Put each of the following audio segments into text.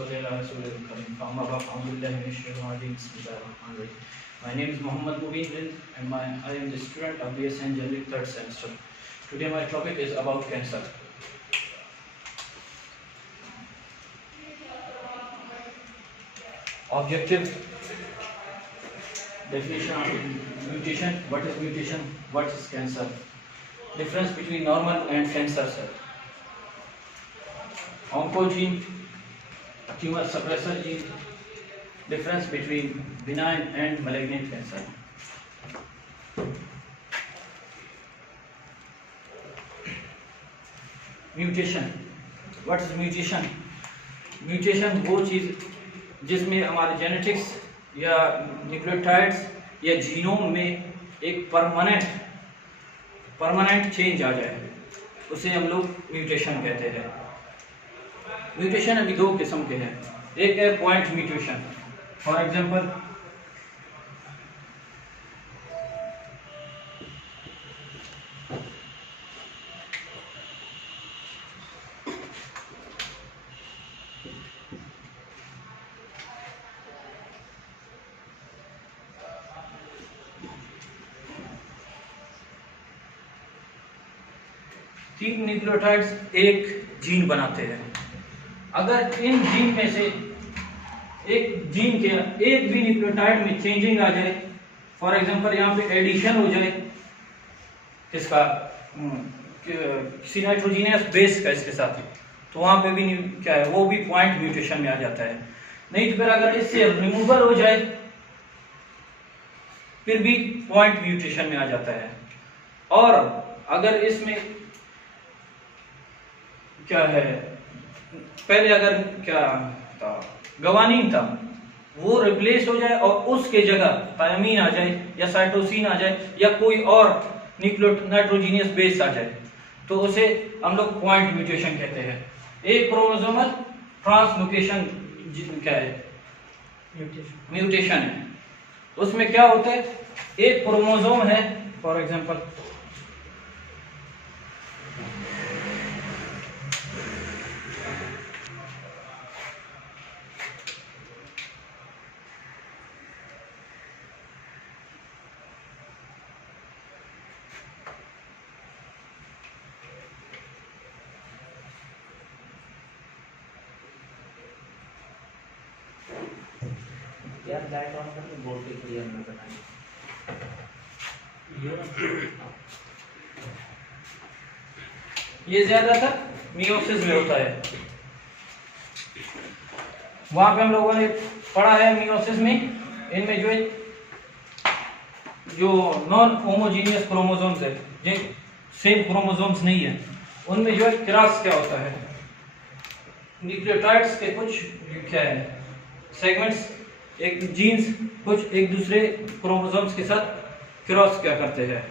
नस्तईनुहुन्नस्तगफिरुहु व नस्तगफिरुहु फअम्मा बअद फ़अऊज़ु बिल्लाहि मिनश शैतानिर रजीम बिस्मिल्लाहिर्रहमानिर्रहीम. My name is Mohammad Mubin and I am the student of BSc Engineering 3rd semester. Today my topic is about cancer. Objective definition of mutation. What is mutation? What is cancer? Difference between normal and cancer cell. Oncogene, tumor suppressor gene. Difference between benign and malignant cancer. Mutation. What is mutation? Mutation वो चीज़ जिसमें हमारे genetics या nucleotides या genome में एक permanent change आ जाए, उसे हम लोग म्यूटेशन कहते हैं. म्यूटेशन अभी दो किस्म के हैं. एक है पॉइंट म्यूटेशन. फॉर एग्जांपल तीन न्यूक्लियोटाइड्स एक जीन बनाते हैं. अगर इन जीन में से एक जीन के एक भी न्यूक्लियोटाइड में चेंजिंग आ जाए, फॉर एग्जांपल यहाँ पे एडिशन हो जाए किसका, किसी नाइट्रोजीनियस बेस का इसके साथ, तो वहाँ पे भी क्या है, वो भी पॉइंट म्यूटेशन में आ जाता है. नहीं तो फिर अगर इससे रिमूवल हो जाए फिर भी पॉइंट म्यूटेशन में आ जाता है. और अगर इसमें क्या है, पहले अगर क्या था, गवानीन था, वो रिप्लेस हो जाए और उसके जगह थायमीन आ जाए या साइटोसिन आ जाए या कोई और नाइट्रोजीनियस बेस आ जाए, तो उसे हम लोग पॉइंट म्यूटेशन कहते हैं. एक क्रोमोसोमल ट्रांसलोकेशन क्या है, म्यूटेशन है. उसमें क्या होता है, एक क्रोमोसोम है, फॉर एग्जांपल यार लाइट ऑन करके बोर्ड पे क्लियर ना बनाएं. ये ज्यादातर मियोसिस में होता है. वहां पे हम लोगों ने पढ़ा है मियोसिस में, इनमें जो है जो नॉन होमोजीनियस क्रोमोसोम्स है, जिन सेम क्रोमोसोम्स नहीं है, उनमें जो है क्रॉस क्या होता है, न्यूक्लियोटाइड्स के कुछ क्या है सेगमेंट्स, एक जीन्स कुछ एक दूसरे क्रोमोसोम्स के साथ क्रॉस क्या करते हैं,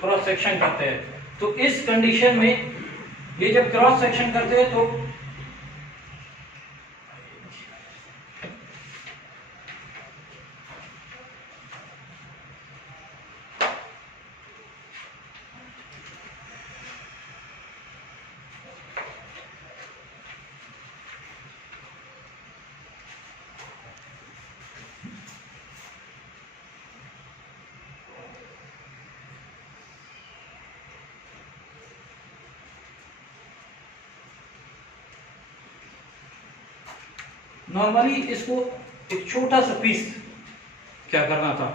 क्रॉस सेक्शन करते हैं. तो इस कंडीशन में ये जब क्रॉस सेक्शन करते हैं तो नॉर्मली इसको एक छोटा सा पीस क्या करना था,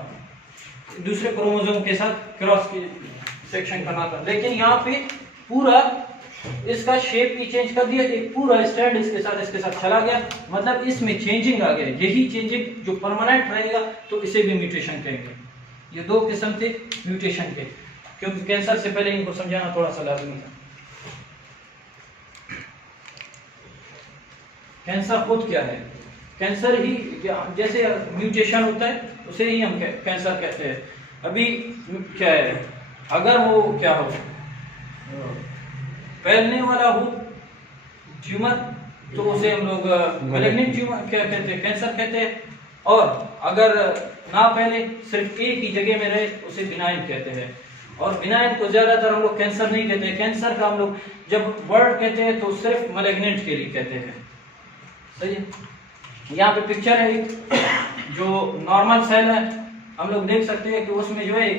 दूसरे क्रोमोसोम के साथ क्रॉस सेक्शन करना था, लेकिन यहाँ पे पूरा इसका शेप ही चेंज कर दिया. एक पूरा स्टैंड इसके साथ चला गया, मतलब इसमें चेंजिंग आ गया. यही चेंजिंग जो परमानेंट रहेगा तो इसे भी म्यूटेशन कहेंगे. ये दो किस्म थे म्यूटेशन के, क्योंकि कैंसर से पहले इनको समझाना थोड़ा सा लाजमी था. कैंसर खुद क्या है, कैंसर ही जैसे म्यूटेशन होता है उसे ही हम कैंसर कहते हैं. अभी क्या है, अगर वो क्या हो, फैलने वाला हो ट्यूमर, तो उसे हम लोग मैलिग्नेंट ट्यूमर क्या कहते हैं, कैंसर कहते हैं. और अगर ना फैले, सिर्फ एक ही जगह में रहे, उसे बिनाइन कहते हैं. और बिनाइन को ज्यादातर हम लोग कैंसर नहीं कहते हैं. कैंसर का हम लोग जब वर्ड कहते हैं तो सिर्फ मैलिग्नेंट के लिए कहते हैं. सही है। यहाँ पे पिक्चर है एक जो नॉर्मल सेल है, हम लोग देख सकते हैं कि उसमें जो है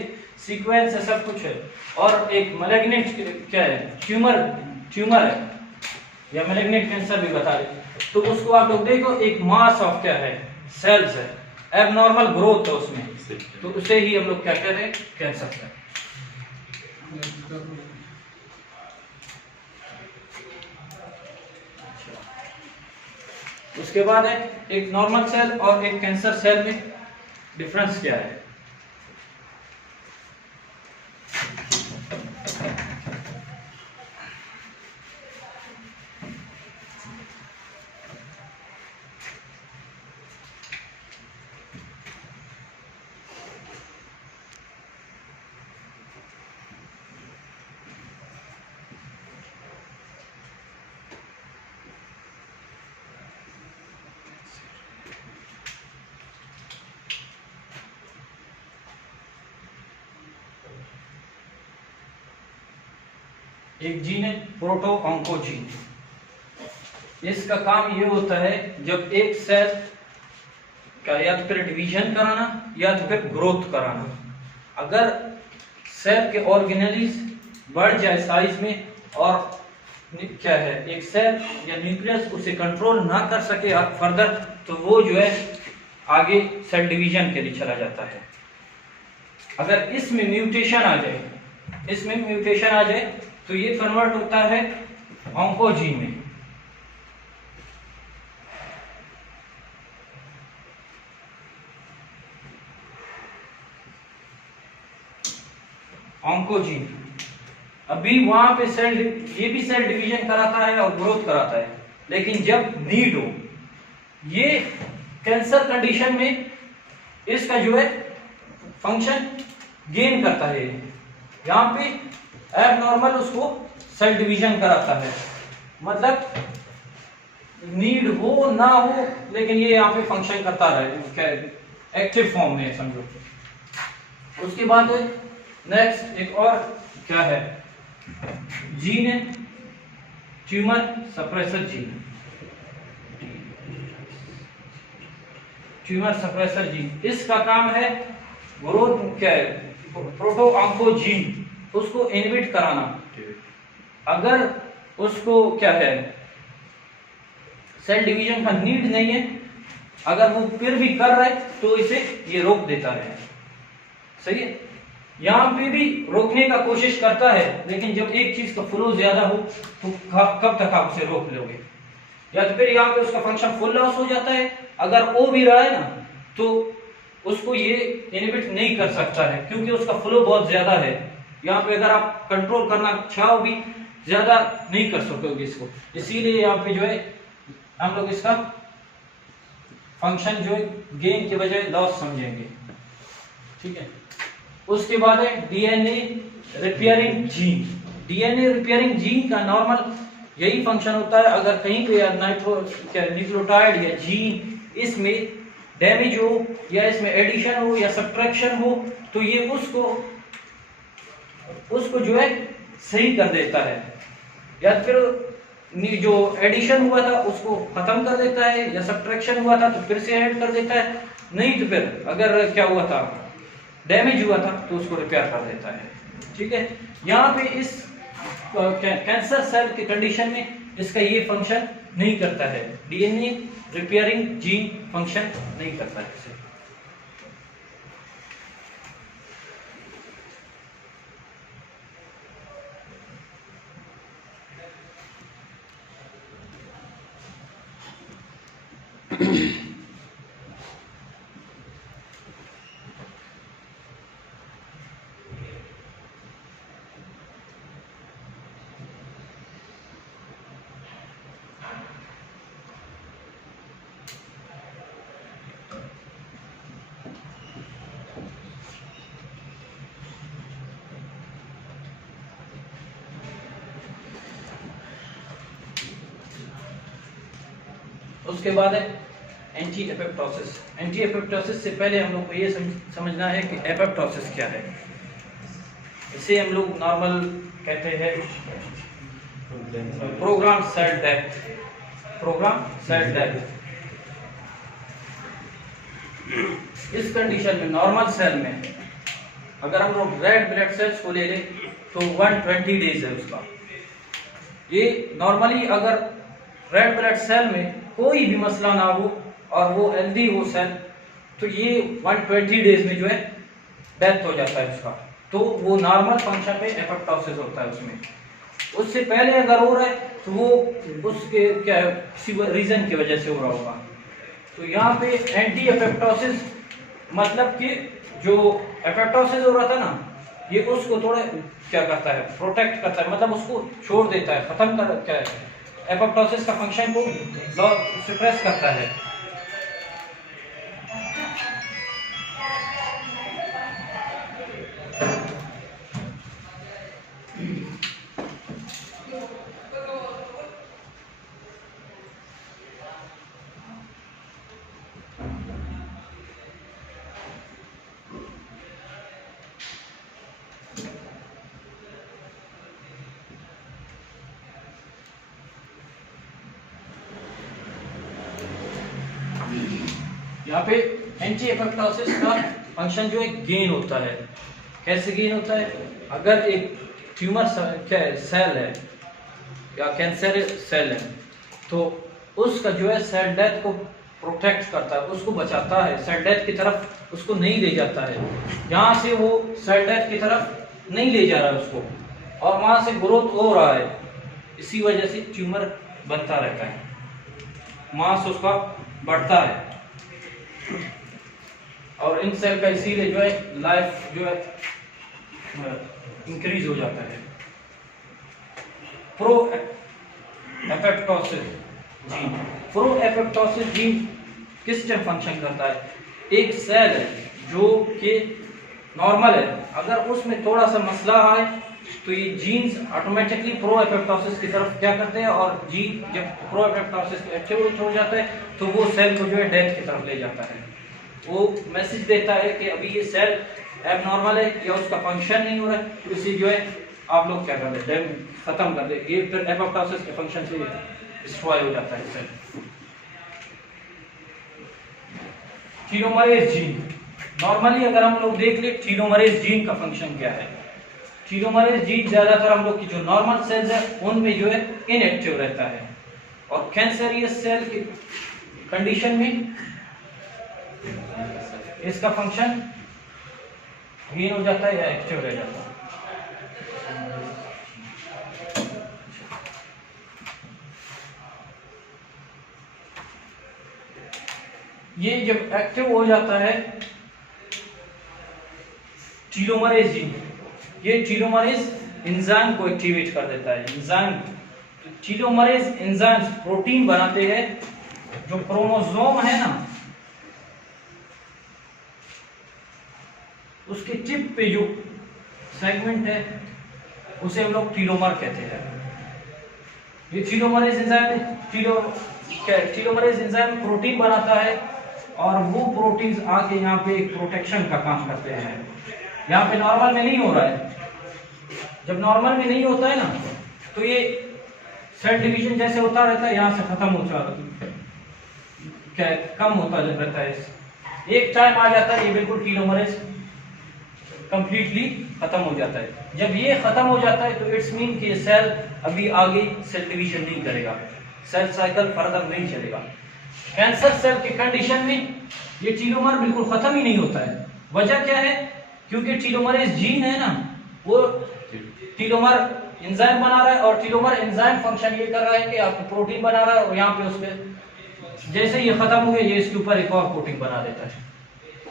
सीक्वेंस है, सब कुछ है, और एक मैलिग्नेंट क्या है, ट्यूमर है या मैलिग्नेंट कैंसर भी बता रहे, तो उसको आप लोग देखो एक मास ऑफ क्या है, सेल्स है, एबनॉर्मल ग्रोथ है उसमें, तो उसे ही हम लोग क्या कहते हैं, कैंसर है। उसके बाद है एक नॉर्मल सेल और एक कैंसर सेल में डिफरेंस क्या है। एक जीन है प्रोटो ऑन्कोजीन। इसका काम ये होता है जब एक सेल का या तो फिर डिवीजन कराना या तो फिर ग्रोथ कराना। अगर सेल के ऑर्गेनेलिस बढ़ जाए साइज में और क्या है एक सेल या न्यूक्लियस उसे कंट्रोल ना कर सके फर्दर, तो वो जो है आगे सेल डिवीजन के लिए चला जाता है। अगर इसमें म्यूटेशन आ जाए तो ये कन्वर्ट होता है ऑन्कोजीन में। ऑन्कोजीन अभी वहां पे ये भी सेल डिवीजन कराता है और ग्रोथ कराता है, लेकिन जब नीड हो, ये कैंसर कंडीशन में इसका जो है फंक्शन गेन करता है। यहाँ पे एबनॉर्मल उसको सेल डिवीजन कराता है, मतलब नीड हो ना हो लेकिन ये यहाँ पे फंक्शन करता रहे एक्टिव फॉर्म में समझो। उसके बाद नेक्स्ट एक और क्या है, जीन है tumour suppressor gene. Tumour suppressor gene इसका काम है ग्रोथ क्या है, प्रोटो ऑन्कोजीन उसको इनहिबिट कराना। अगर उसको क्या है सेल डिवीजन का नीड नहीं है, अगर वो फिर भी कर रहा है तो इसे ये रोक देता है। सही है, यहाँ पे भी रोकने का कोशिश करता है, लेकिन जब एक चीज का फ्लो ज्यादा हो तो कब तक आप उसे रोक लोगे, या तो फिर यहाँ पे उसका फंक्शन फुल लॉस हो जाता है। अगर वो भी रहा है ना तो उसको ये इनहिबिट नहीं कर सकता है, क्योंकि उसका फ्लो बहुत ज्यादा है। यहाँ पे अगर आप कंट्रोल करना चाहो भी ज्यादा नहीं कर सकोगे इसको, इसीलिए यहाँ पे जो है हम लोग इसका फंक्शन जो है गेन के बजाय लॉस समझेंगे। ठीक है, उसके बाद है DNA repairing gene. DNA repairing gene का नॉर्मल यही फंक्शन होता है, अगर कहीं पे न्यूक्लियोटाइड या जीन इसमें डैमेज हो या इसमें एडिशन हो या सब्ट्रैक्शन हो, तो ये उसको जो है सही कर देता है, या फिर जो एडिशन हुआ था उसको खत्म कर देता है, या सब्ट्रैक्शन हुआ था तो फिर से ऐड कर देता है, नहीं तो फिर अगर क्या हुआ था डैमेज हुआ था तो उसको रिपेयर कर देता है। ठीक है, यहाँ पे इस कैंसर सेल के कंडीशन में इसका ये फंक्शन नहीं करता है, डीएनए रिपेयरिंग जीन फंक्शन नहीं करता है। उसके बाद है एंटी एपोप्टोसिस। एंटी एपोप्टोसिस से पहले हम लोग को ये समझना है कि एपोप्टोसिस क्या है। इसे हम लोग नॉर्मल कहते हैं program cell death. Program cell death. इस कंडीशन में नॉर्मल सेल में अगर हम लोग रेड ब्लड सेल्स को ले लें तो 120 डेज है उसका। ये नॉर्मली अगर रेड ब्लड सेल में कोई भी मसला ना हो और वो हेल्दी हो सेल, तो ये 120 डेज में जो है डेथ हो जाता है उसका। तो वो नॉर्मल फंक्शन में एपोप्टोसिस होता है उसमें। उससे पहले अगर हो रहा है तो वो उसके क्या है, किसी रीजन की वजह से हो रहा होगा। तो यहाँ पे एंटी एपोप्टोसिस मतलब कि जो एपोप्टोसिस हो रहा था ना, ये उसको थोड़ा क्या करता है, प्रोटेक्ट करता है, मतलब उसको छोड़ देता है, खत्म कर, क्या है, एपोप्टोसिस का फंक्शन को सप्रेस करता है। यहाँ पे एंटी एपोप्टोसिस का फंक्शन जो है गेन होता है। कैसे गेन होता है? अगर एक ट्यूमर क्या है, सेल है या कैंसर सेल है, तो उसका जो है सेल डेथ को प्रोटेक्ट करता है, उसको बचाता है, सेल डेथ की तरफ उसको नहीं ले जाता है। यहाँ से वो सेल डेथ की तरफ नहीं ले जा रहा है उसको, और वहाँ से ग्रोथ हो रहा है, इसी वजह से ट्यूमर बनता रहता है, मास उसका बढ़ता है। और इन सेल का इसीलिए जो है लाइफ जो है इंक्रीज हो जाता है। Pro apoptosis gene, pro apoptosis gene किस टाइम फंक्शन करता है? एक सेल है जो कि नॉर्मल है, अगर उसमें थोड़ा सा मसला आए तो ये जीन्स ऑटोमेटिकली प्रो एपोप्टोसिस की तरफ क्या करते हैं, और जीन जब प्रो एपोप्टोसिस एक्टिव हो जाता है तो वो सेल को जो है डेथ की तरफ ले जाता है। वो मैसेज देता है कि अभी ये सेल एबनॉर्मल है या उसका फंक्शन नहीं हो रहा है, तो इसी जो है आप लोग क्या कर दे, खत्म कर दे। ये फिर एपोप्टोसिस के फंक्शन से डिस्ट्रॉय हो जाता है सेल। टीलोमरेज जीन, नॉर्मली अगर हम लोग देख ले टीलोमरेज जीन का फंक्शन क्या है। टीलोमरेज जीन ज्यादातर हम लोग की जो नॉर्मल सेल्स है उनमें जो है इनएक्टिव रहता है, और कैंसरियस सेल की कंडीशन में इसका फंक्शन गेन हो जाता है या एक्टिव रह जाता है। ये जब एक्टिव हो जाता है टीलोमरेज जीन, ये टीलोमरेज एंजाइम को एक्टिवेट कर देता है। एंजाइम, टीलोमरेज एंजाइम्स प्रोटीन बनाते हैं, जो क्रोमोसोम है ना उसके टिप पे जो सेगमेंट है उसे हम लोग टीलोमर कहते हैं। ये telomerase enzyme telomerase enzyme protein बनाता है, और वो प्रोटीन्स आके यहाँ पे एक प्रोटेक्शन का काम करते हैं। यहाँ पे नॉर्मल में नहीं हो रहा है, जब नॉर्मल में नहीं होता है ना तो ये सेल डिवीजन जैसे होता रहता है, यहाँ से खत्म होता क्या कम होता रहता है। एक टाइम आ जाता है ये बिल्कुल टीलोमरेज कंप्लीटली खत्म हो जाता है। जब ये खत्म हो जाता है तो इट्स मीन कि सेल अभी आगे सेल डिवीजन नहीं करेगा, सेल साइकिल फर्दर नहीं चलेगा। कैंसर सेल की कंडीशन में ये टीलोमर बिल्कुल खत्म ही नहीं होता है। वजह क्या है? क्योंकि टीलोमरेज जीन है ना, वो टीलोमर एंजाइम बना रहा है, और टीलोमर एंजाइम फंक्शन ये कर रहा है कि आपको प्रोटीन बना रहा है, और यहाँ पे उसके जैसे ये खत्म हो गया ये इसके ऊपर एक और प्रोटीन बना देता है,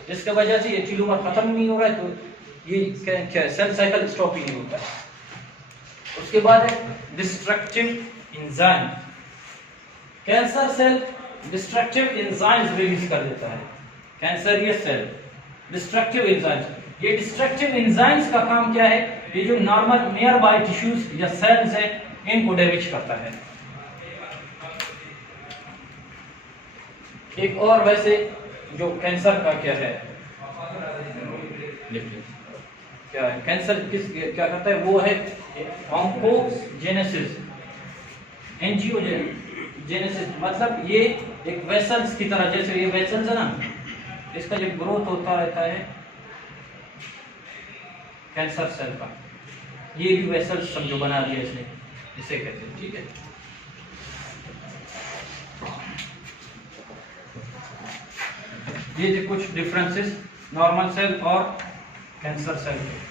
जिसकी वजह से ये टीलोमर खत्म नहीं हो रहा है, तो ये क्या सेल साइकिल स्टॉप ही नहीं होता है। उसके बाद है destructive enzyme. Cancer cell destructive enzymes release कर देता है। कैंसरियस सेल डिस्ट्रक्टिव एंजाइम्स, ये डिस्ट्रक्टिव एंजाइम्स का काम क्या है? ये जो नॉर्मल नियर बाय टिश्यूज या सेल्स है इनको डैमेज करता है। एक और वैसे जो कैंसर का क्या है, क्या है कैंसर क्या करता है, वो है ऑन्कोजेनेसिस, जेनेसिस मतलब ये एक वेसल्स की तरह, जैसे ये वेसल्स है ना, इसका जो ग्रोथ होता रहता है कैंसर सेल का, ये भी वेसल्स समझो बना दिया इसने, इसे कहते हैं। ठीक है, ये थे कुछ डिफरेंसेस नॉर्मल सेल और कैंसर सेल के।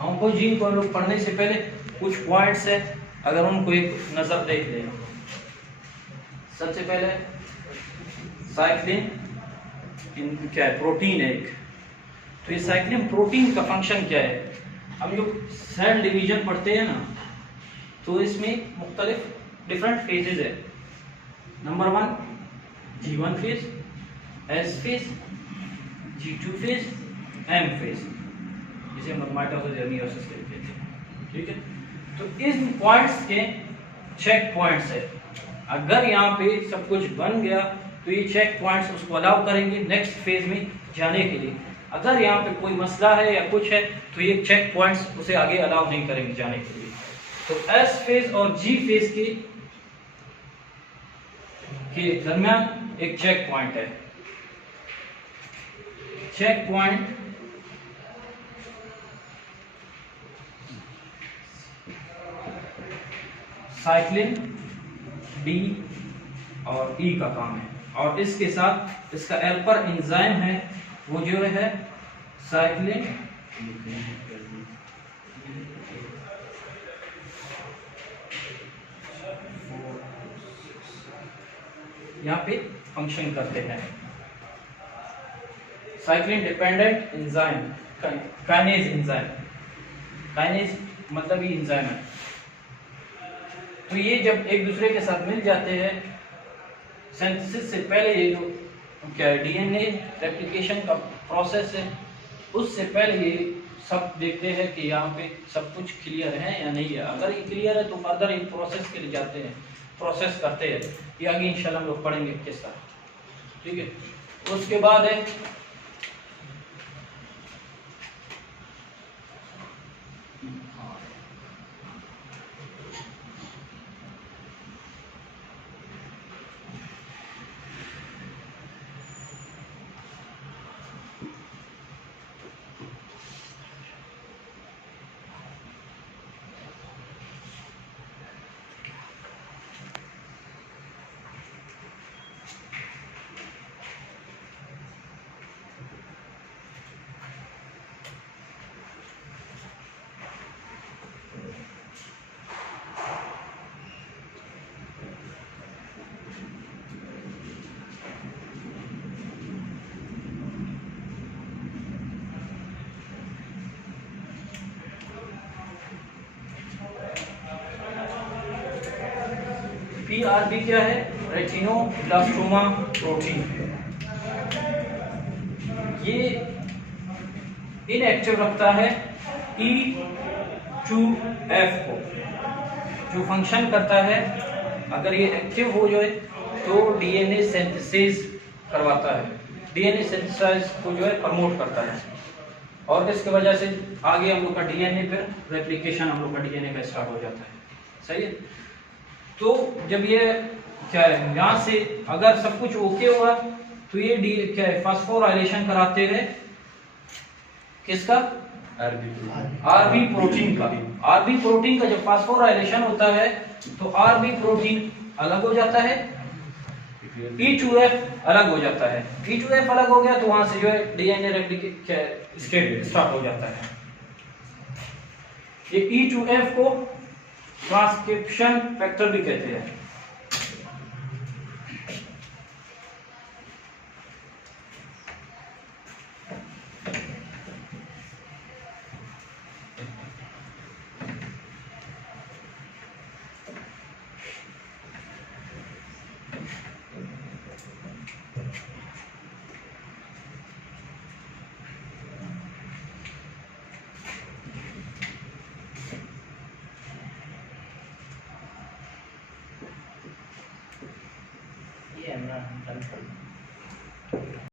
ऑन्कोजीन को हम लोग पढ़ने से पहले कुछ पॉइंट्स है, अगर उनको एक नजर देख लें। सबसे पहले साइक्लिन क्या है, प्रोटीन है एक। तो ये साइक्लिन प्रोटीन का फंक्शन क्या है? हम जो सेल डिवीजन पढ़ते हैं ना, तो इसमें मुख्तलिफ डिफरेंट फेजेस है। Number 1 G1 phase, S phase, G2 phase, M phase, जिसे हम माइटोसिस या मियोसिस कहते हैं। ठीक है, तो इन पॉइंट्स के चेक पॉइंट्स है। अगर यहाँ पे सब कुछ बन गया तो ये चेक पॉइंट्स उसको अलाउ करेंगे नेक्स्ट फेज में जाने के लिए। अगर यहाँ पे कोई मसला है या कुछ है तो ये चेक पॉइंट्स उसे आगे अलाउ नहीं करेंगे जाने के लिए। तो एस फेज और जी फेज के दरमियान एक चेक पॉइंट है। चेक पॉइंट साइक्लिन डी और ई का काम है, और इसके साथ इसका हेल्पर एंजाइम है, वो जो है साइक्लिन यहाँ पे फंक्शन करते हैं। Cyclin dependent enzyme, kinase enzyme, kinase मतलब ये एंजाइम है। तो ये जब एक दूसरे के साथ मिल जाते हैं, सिंथेसिस से पहले ये जो क्या है डीएनए रेप्लिकेशन का प्रोसेस है, उससे पहले ये सब देखते हैं कि यहाँ पे सब कुछ क्लियर है या नहीं है। अगर ये क्लियर है तो फर्दर एक प्रोसेस के लिए जाते हैं, प्रोसेस करते हैं। ये आगे इंशाल्लाह हम लोग पढ़ेंगे किस तरह। ठीक है, उसके बाद है PRB क्या है? Retinoblastoma protein. ये इनएक्टिव रखता है E2F को, जो फंक्शन करता है। अगर ये एक्टिव हो जाए तो डीएनए सिंथेसिस करवाता है, डीएनए सिंथेसाइज को जो है प्रमोट करता है, और इसकी वजह से आगे हम लोग का डीएनए फिर रेप्लिकेशन हम लोग का डीएनए का स्टार्ट हो जाता है। सही है। तो जब ये क्या है यहाँ से अगर सब कुछ ओके हुआ तो ये क्या है फास्फोराइलेशन कराते हैं किसका? आरबी प्रोटीन का। आरबी प्रोटीन का जब फास्फोराइलेशन होता है तो आरबी प्रोटीन अलग हो जाता है, E2F अलग हो जाता है। E2F अलग हो गया तो वहां से जो है डीएनए रेप्लिकेट स्टार्ट हो जाता है। ये E2F को ट्रांसक्रिप्शन फैक्टर भी कहते हैं। ये हमरा